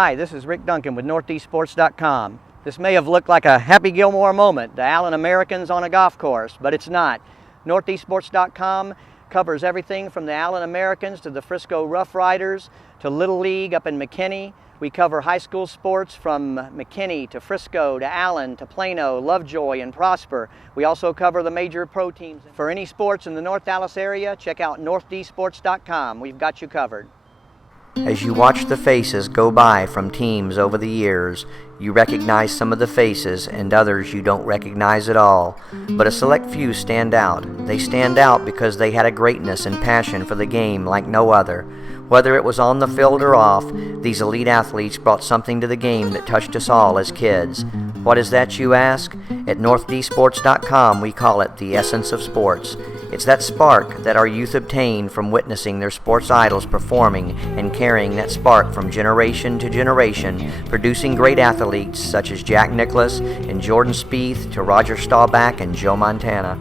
Hi, this is Rick Duncan with NortheastSports.com. This may have looked like a Happy Gilmore moment, the Allen Americans on a golf course, but it's not. NortheastSports.com covers everything from the Allen Americans to the Frisco Rough Riders to Little League up in McKinney. We cover high school sports from McKinney to Frisco to Allen to Plano, Lovejoy, and Prosper. We also cover the major pro teams. For any sports in the North Dallas area, check out NortheastSports.com. We've got you covered. As you watch the faces go by from teams over the years, you recognize some of the faces and others you don't recognize at all. But a select few stand out. They stand out because they had a greatness and passion for the game like no other. Whether it was on the field or off, these elite athletes brought something to the game that touched us all as kids. What is that, you ask? At NortheastSports.com we call it the essence of sports. It's that spark that our youth obtained from witnessing their sports idols performing and carrying that spark from generation to generation, producing great athletes such as Jack Nicklaus and Jordan Spieth to Roger Staubach and Joe Montana.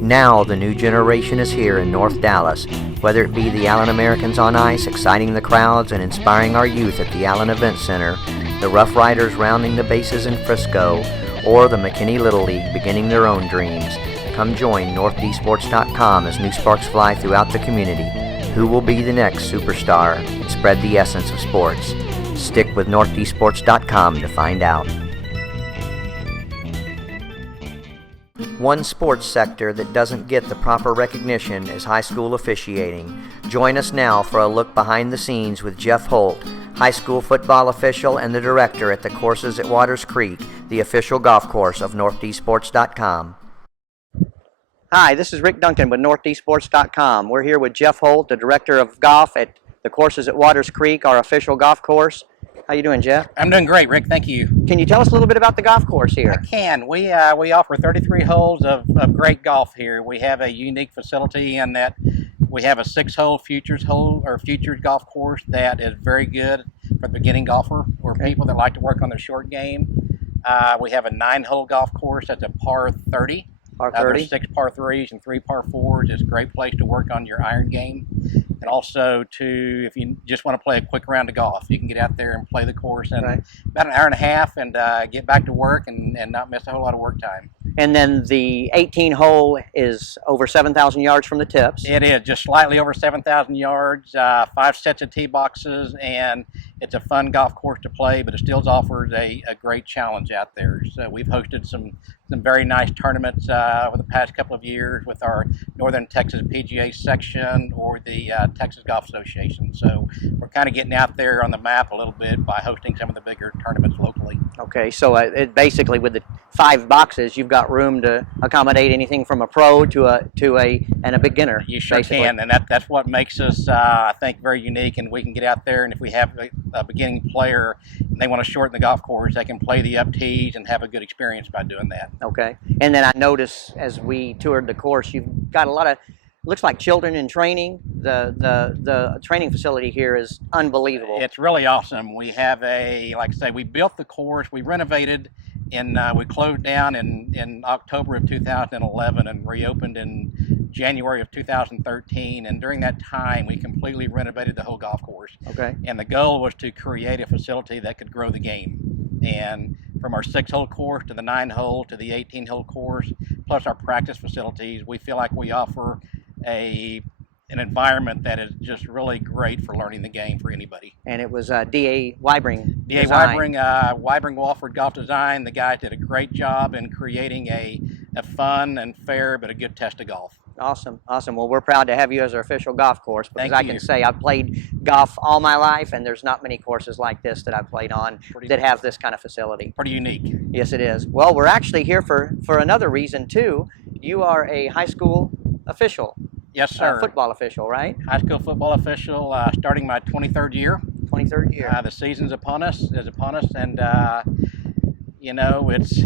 Now the new generation is here in North Dallas, whether it be the Allen Americans on ice exciting the crowds and inspiring our youth at the Allen Event Center, the Rough Riders rounding the bases in Frisco, or the McKinney Little League beginning their own dreams. Come join NortheastSports.com as new sparks fly throughout the community. Who will be the next superstar and spread the essence of sports? Stick with NortheastSports.com to find out. One sports sector that doesn't get the proper recognition is high school officiating. Join us now for a look behind the scenes with Jeff Holt, high school football official and the director at the courses at Waters Creek, the official golf course of NortheastSports.com. Hi, this is Rick Duncan with NortheastSports.com. We're here with Jeff Holt, the director of golf at the courses at Waters Creek, our official golf course. How you doing, Jeff? I'm doing great, Rick. Thank you. Can you tell us a little bit about the golf course here? I can. We offer 33 holes of great golf here. We have a unique facility in that we have a 6-hole futures golf course that is very good for the beginning golfer or people that like to work on their short game. We have a 9-hole golf course that's a par 30. Par 30. There's 6 par 3s and 3 par 4s. It's a great place to work on your iron game. And also, if you just want to play a quick round of golf, you can get out there and play the course in about an hour and a half and get back to work and not miss a whole lot of work time. And then the 18-hole is over 7,000 yards from the tips. It is just slightly over 7,000 yards, 5 sets of tee boxes, and it's a fun golf course to play, but it still offers a great challenge out there. So we've hosted some very nice tournaments over the past couple of years with our Northern Texas PGA section or the Texas Golf Association. So we're kind of getting out there on the map a little bit by hosting some of the bigger tournaments locally. Okay, so it basically with the 5 boxes, you've got room to accommodate anything from a pro to a beginner. You sure basically can, and that's what makes us, I think, very unique. And we can get out there, and if we have a beginning player and they want to shorten the golf course, they can play the up tees and have a good experience by doing that. Okay, and then I noticed as we toured the course, you've got a lot of, looks like children in training. The training facility here is unbelievable. It's really awesome. We have like I say, we built the course, we renovated, and we closed down in October of 2011 and reopened in January of 2013. And during that time, we completely renovated the whole golf course. Okay. And the goal was to create a facility that could grow the game. And from our 6-hole course to the 9-hole to the 18-hole course, plus our practice facilities, we feel like we offer an environment that is just really great for learning the game for anybody. And it was D.A. Weibring. D.A. Weibring Walford Golf Design. The guys did a great job in creating a fun and fair but a good test of golf. Awesome, awesome. Well, we're proud to have you as our official golf course because Thank you. I can say I've played golf all my life, and there's not many courses like this that I've played on that have this kind of facility. Pretty unique. Yes, it is. Well, we're actually here for another reason, too. You are a high school official. Yes, sir. Football official, right? High school football official, starting my 23rd year. 23rd year. The season's upon us, and you know, it's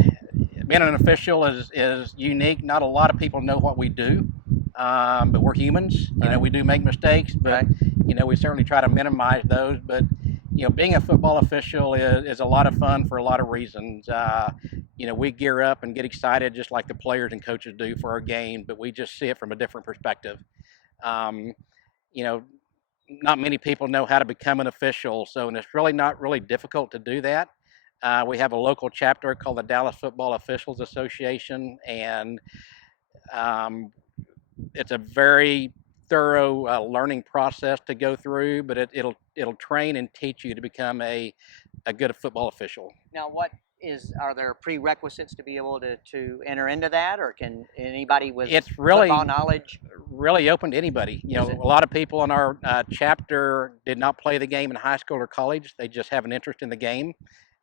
being an official is unique. Not a lot of people know what we do, but we're humans. You know, we do make mistakes, but you know, we certainly try to minimize those. But you know, being a football official is a lot of fun for a lot of reasons. You know, we gear up and get excited just like the players and coaches do for our game, but we just see it from a different perspective. You know, not many people know how to become an official. So, and it's really not really difficult to do that. We have a local chapter called the Dallas Football Officials Association, and um, it's a very thorough learning process to go through, but it'll train and teach you to become a good football official. Now, are there prerequisites to be able to enter into that, or can anybody with It's really football knowledge? really open to anybody. You know, Is it? a lot of people in our chapter did not play the game in high school or college. They just have an interest in the game,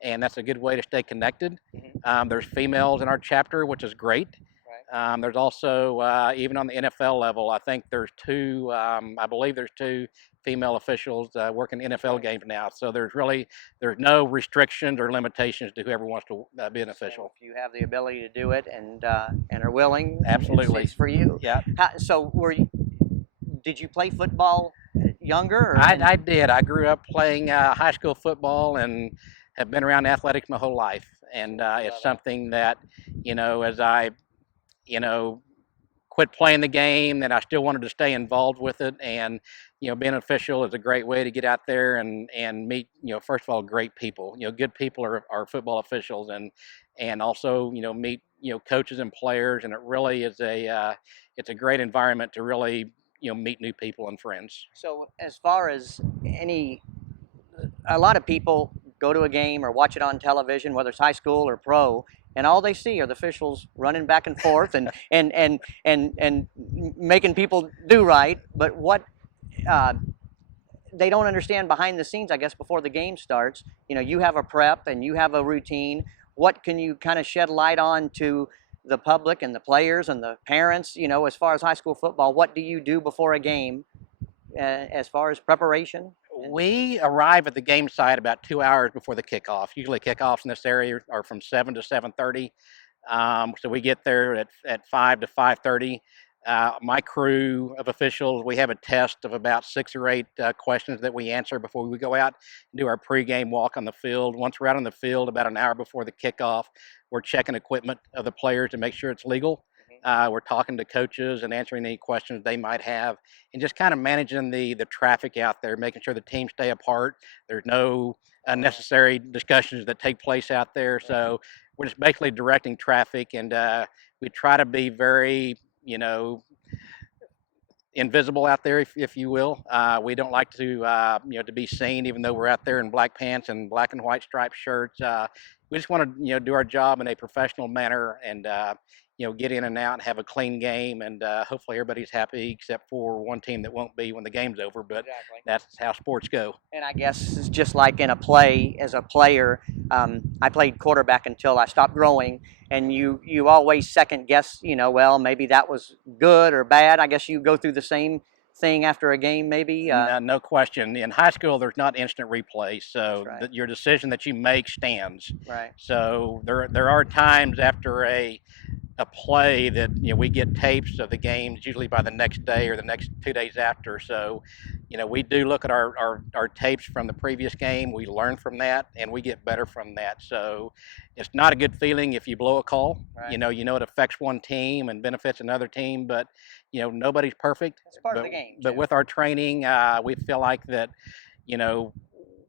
and that's a good way to stay connected. There's females in our chapter, which is great. There's also, even on the NFL level, I think there's two, I believe there's two female officials working NFL games now. So there's no restrictions or limitations to whoever wants to be an official. So if you have the ability to do it and are willing, Absolutely. it's for you. Yeah. So did you play football younger? Or I did. I grew up playing high school football and have been around athletics my whole life. And it's something that, as I quit playing the game, that I still wanted to stay involved with it. And, being an official is a great way to get out there and meet, first of all, great people. Good people are football officials, and also, meet, coaches and players. And it really is it's a great environment to really, meet new people and friends. So as far as a lot of people go to a game or watch it on television, whether it's high school or pro, and all they see are the officials running back and forth and making people do right. But what they don't understand behind the scenes, I guess, before the game starts, you have a prep and you have a routine. What can you kind of shed light on to the public and the players and the parents, as far as high school football? What do you do before a game as far as preparation? We arrive at the game site about 2 hours before the kickoff. Usually kickoffs in this area are from 7 to 7:30. So we get there at 5 to 5:30. My crew of officials, we have a test of about 6 or 8 questions that we answer before we go out and do our pregame walk on the field. Once we're out on the field, about an hour before the kickoff, we're checking equipment of the players to make sure it's legal. We're talking to coaches and answering any questions they might have, and just kind of managing the traffic out there, making sure the teams stay apart. There's no unnecessary discussions that take place out there. So we're just basically directing traffic, and we try to be very, invisible out there, if you will. We don't like to, to be seen, even though we're out there in black pants and black and white striped shirts. We just want to, do our job in a professional manner, and get in and out and have a clean game, and hopefully everybody's happy except for one team that won't be when the game's over. But that's how sports go. And I guess it's just like in a play. As a player, I played quarterback until I stopped growing, and you always second guess. Well, maybe that was good or bad. I guess you go through the same thing after a game, maybe. No question. In high school, there's not instant replay, so right. Your decision that you make stands. Right. So there are times after a play that we get tapes of the games usually by the next day or the next 2 days after. So we do look at our tapes from the previous game. We learn from that, and we get better from that. So it's not a good feeling if you blow a call. Right. It affects one team and benefits another team, but nobody's perfect. It's part of the game. But with our training, we feel like that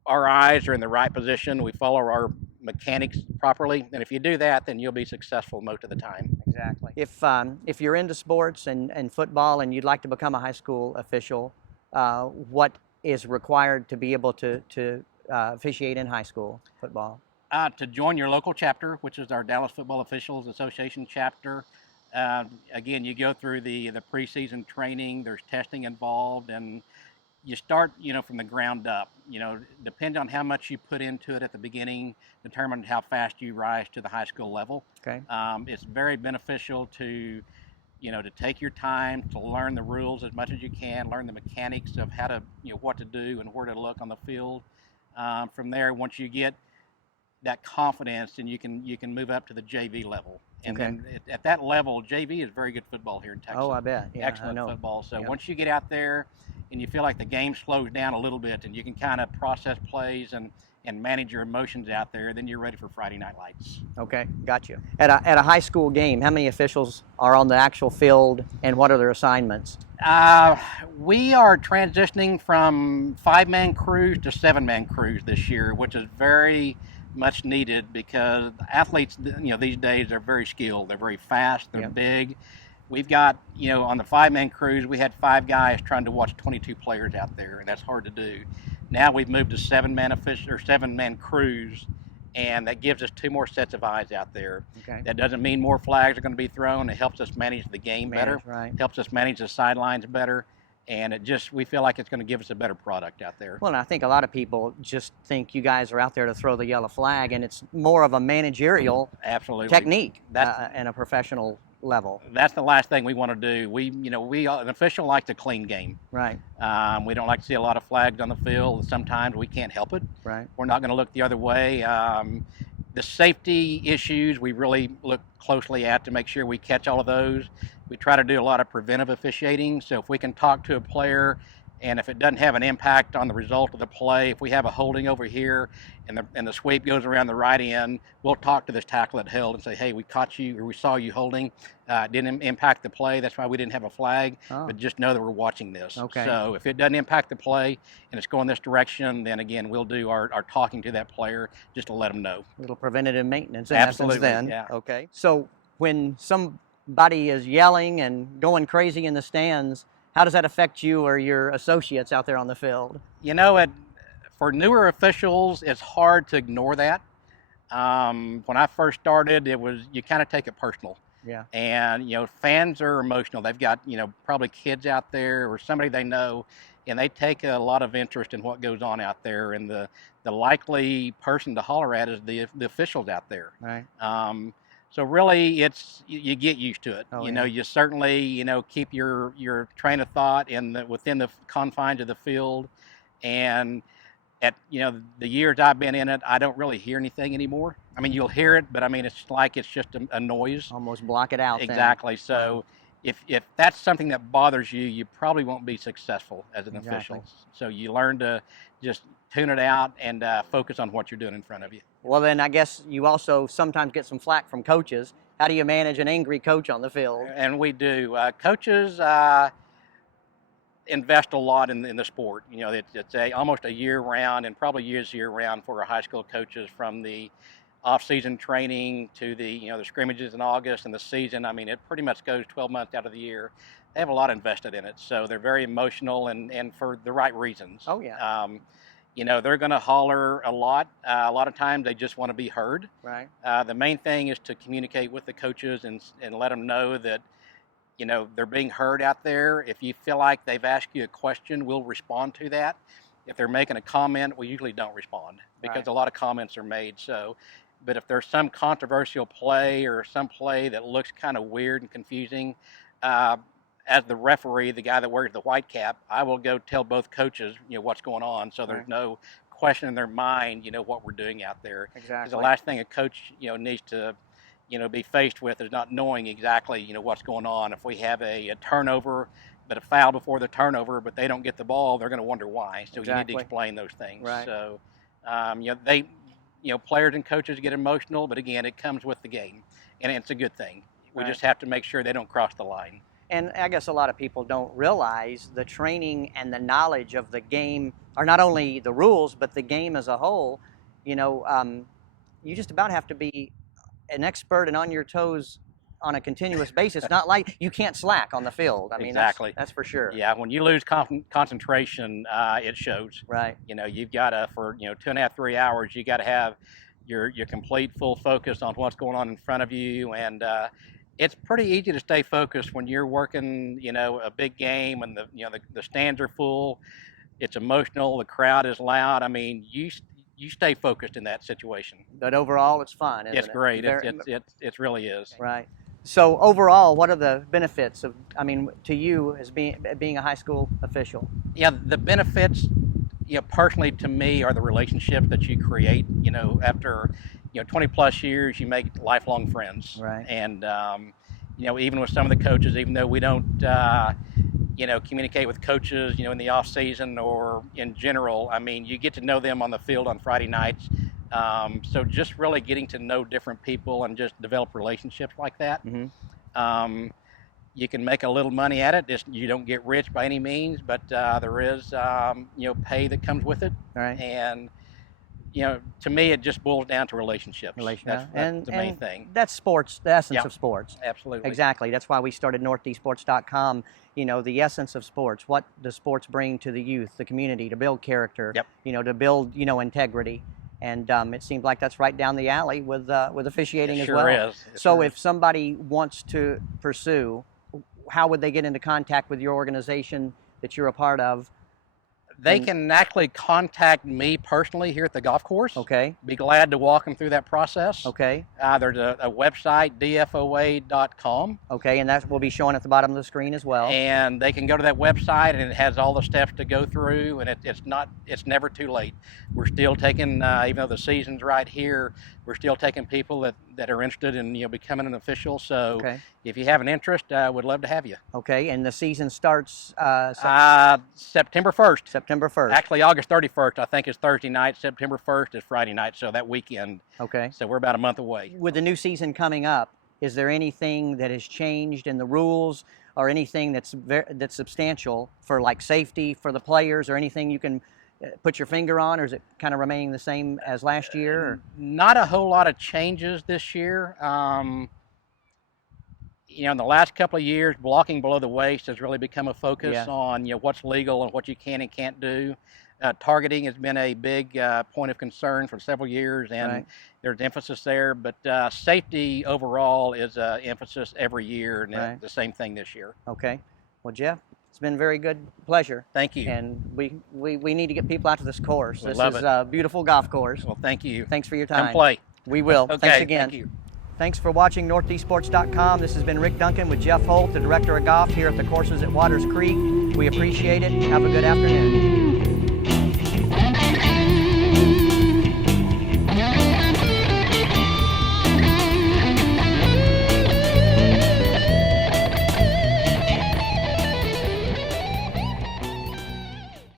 our eyes are in the right position. We follow our mechanics properly, and if you do that, then you'll be successful most of the time. Exactly. If you're into sports and football and you'd like to become a high school official, what is required to be able to officiate in high school football? To join your local chapter, which is our Dallas Football Officials Association chapter. Again, you go through the preseason training. There's testing involved, and you start, from the ground up. Depending on how much you put into it at the beginning, determine how fast you rise to the high school level. Okay. It's very beneficial to take your time to learn the rules as much as you can, learn the mechanics of how to, what to do and where to look on the field. From there, once you get that confidence, and you can move up to the JV level. And then at that level, JV is very good football here in Texas. Oh, I bet. Yeah, excellent I know. Football. So once you get out there and you feel like the game slows down a little bit, and you can kind of process plays and and manage your emotions out there, then you're ready for Friday Night Lights. Okay, got you. At a high school game, how many officials are on the actual field, and what are their assignments? We are transitioning from 5-man crews to 7-man crews this year, which is very much needed because athletes, these days are very skilled. They're very fast. They're big. We've got, on the 5-man crews, we had 5 guys trying to watch 22 players out there, and that's hard to do. Now we've moved to 7-man crews, and that gives us 2 more sets of eyes out there. Okay. That doesn't mean more flags are going to be thrown. It helps us manage the game better. Right. Helps us manage the sidelines better, and we feel like it's going to give us a better product out there. Well, and I think a lot of people just think you guys are out there to throw the yellow flag, and it's more of a managerial technique and a professional level. That's the last thing we want to do. An official likes a clean game. Right. We don't like to see a lot of flags on the field. Sometimes we can't help it. Right. We're not going to look the other way. The safety issues we really look closely at to make sure we catch all of those. We try to do a lot of preventive officiating. So if we can talk to a player, and if it doesn't have an impact on the result of the play, if we have a holding over here and the sweep goes around the right end, we'll talk to this tackle that held and say, hey, we caught you or we saw you holding. It didn't impact the play. That's why we didn't have a flag, but just know that we're watching this. Okay. So if it doesn't impact the play and it's going this direction, then again, we'll do our talking to that player just to let them know. A little preventative maintenance in Absolutely, essence then. yeah. Okay. So when somebody is yelling and going crazy in the stands, how does that affect you or your associates out there on the field? For newer officials, it's hard to ignore that. When I first started, you kind of take it personal. Yeah. And, fans are emotional. They've got, probably kids out there or somebody they know, and they take a lot of interest in what goes on out there. And the likely person to holler at is the officials out there. Right. So really, you get used to it. Yeah. You certainly, keep your train of thought within the confines of the field. And at, the years I've been in it, I don't really hear anything anymore. I mean, you'll hear it, but I mean, it's like it's just a noise. Almost block it out. Exactly. Then. So if that's something that bothers you, you probably won't be successful as an official. So you learn to just tune it out and focus on what you're doing in front of you. Well, then I guess you also sometimes get some flack from coaches. How do you manage an angry coach on the field? And we do. Coaches invest a lot in the sport. It's almost a year round and probably year round for our high school coaches, from the off-season training to the scrimmages in August and the season. I mean, it pretty much goes 12 months out of the year. They have a lot invested in it, so they're very emotional and for the right reasons. Oh yeah. They're going to holler a lot. A lot of times they just want to be heard. Right. The main thing is to communicate with the coaches and let them know that they're being heard out there. If you feel like they've asked you a question, we'll respond to that. If they're making a comment, we usually don't respond because a lot of comments are made. But if there's some controversial play or some play that looks kind of weird and confusing, as the referee, the guy that wears the white cap, I will go tell both coaches, what's going on, so there's no question in their mind, what we're doing out there. Exactly. Because the last thing a coach, needs to, be faced with is not knowing exactly, what's going on. If we have a turnover, but a foul before the turnover, but they don't get the ball, they're going to wonder why. So you need to explain those things. Right. So, players and coaches get emotional, but again, it comes with the game, and it's a good thing. We just have to make sure they don't cross the line. And I guess a lot of people don't realize the training and the knowledge of the game are not only the rules, but the game as a whole. You just about have to be an expert and on your toes on a continuous basis. Not like you can't slack on the field. I mean, exactly. That's for sure. Yeah, when you lose concentration, it shows. Right. You've got to, for 2.5, 3 hours, you got to have your complete full focus on what's going on in front of you, and it's pretty easy to stay focused when you're working, a big game and the stands are full. It's emotional. The crowd is loud. I mean, you stay focused in that situation. But overall, it's fun, isn't it? It's great. It really is. Right. So overall, what are the benefits to you as being a high school official? Yeah, the benefits, personally to me, are the relationships that you create. After 20 plus years, you make lifelong friends. Right. And even with some of the coaches, even though we don't communicate with coaches, in the off season or in general. I mean, you get to know them on the field on Friday nights. So just really getting to know different people and just develop relationships like that. You can make a little money at it. You don't get rich by any means, but there is, pay that comes with it. All right. And, to me, it just boils down to relationships. That's the main thing. That's sports, the essence of sports. Absolutely. Exactly. That's why we started NortheastSports.com. The essence of sports. What does sports bring to the youth, the community, to build character, to build, integrity. And it seems like that's right down the alley with officiating as well. It sure is. If somebody wants to pursue, how would they get into contact with your organization that you're a part of? They can actually contact me personally here at the golf course. Okay. Be glad to walk them through that process. Okay. There's a website, dfoa.com. Okay, and that will be showing at the bottom of the screen as well. And they can go to that website, and it has all the steps to go through, and it's never too late. We're still taking, even though the season's right here, we're still taking people that are interested in becoming an official. So if you have an interest, we'd love to have you. Okay, and the season starts September 1st. September 1st. Actually, August 31st, I think, is Thursday night. September 1st is Friday night, so that weekend. Okay. So we're about a month away. With the new season coming up, is there anything that has changed in the rules or anything that's substantial for like safety for the players, or anything you can put your finger on, or is it kind of remaining the same as last year? Or? Not a whole lot of changes this year. In the last couple of years, blocking below the waist has really become a focus on what's legal and what you can and can't do. Targeting has been a big point of concern for several years, and there's emphasis there. But safety overall is an emphasis every year, and the same thing this year. Okay. Well, Jeff, it's been a very good pleasure. Thank you. And we need to get people out to this course. This is a beautiful golf course. Well, thank you. Thanks for your time. Come play. We will. Okay, Thanks again. Thank you. Thanks for watching NortheastSports.com. This has been Rick Duncan with Jeff Holt, the Director of Golf here at the courses at Waters Creek. We appreciate it. Have a good afternoon.